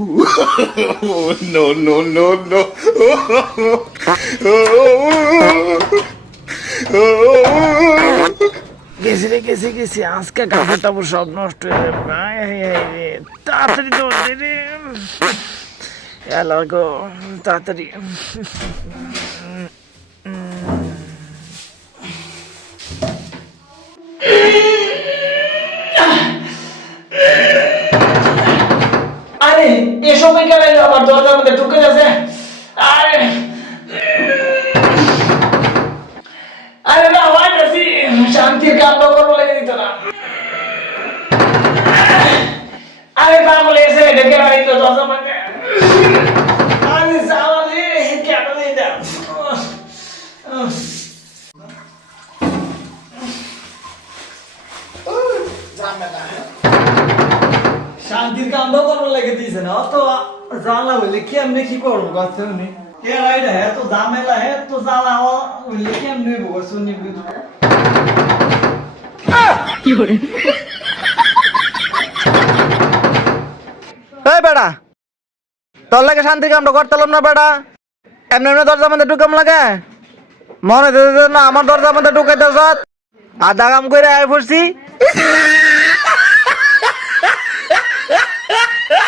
Oh, no, no, no, no. গেছি রে গেছি গেছি আজকে কাপড় টাপড় সব নষ্ট হয়ে যাবে তাড়াতাড়ি দৌড় রে এলা গো তাড়াতাড়ি আরে এসব কেন আবার দরজার মধ্যে ঢুকে যাচ্ছে আরে আরে না হয় বেশি শান্তির কাণ্ড করবো লেগে দিত না আরে পাগল এসে ডেকে বাড়িত দরজা মধ্যে আরে সামনে কেন দিই না শান্তির কাণ্ড করবো লেগে দিয়েছে না অত জানলা বললে কি আমি কি করবো গাছে উনি কে রাইডা এত ঝামেলা এত জ্বালা বললে কি আমি নেবো শুনি কি করে এই বেড়া তোর লাগে শান্তির কামটা করতাম না বেড়া এমনি এমনি দরজার মধ্যে ঢুকাম লাগে মনে না আমার দরজার মধ্যে ঢুকাইতে আধা কাম করে আয় পড়ছি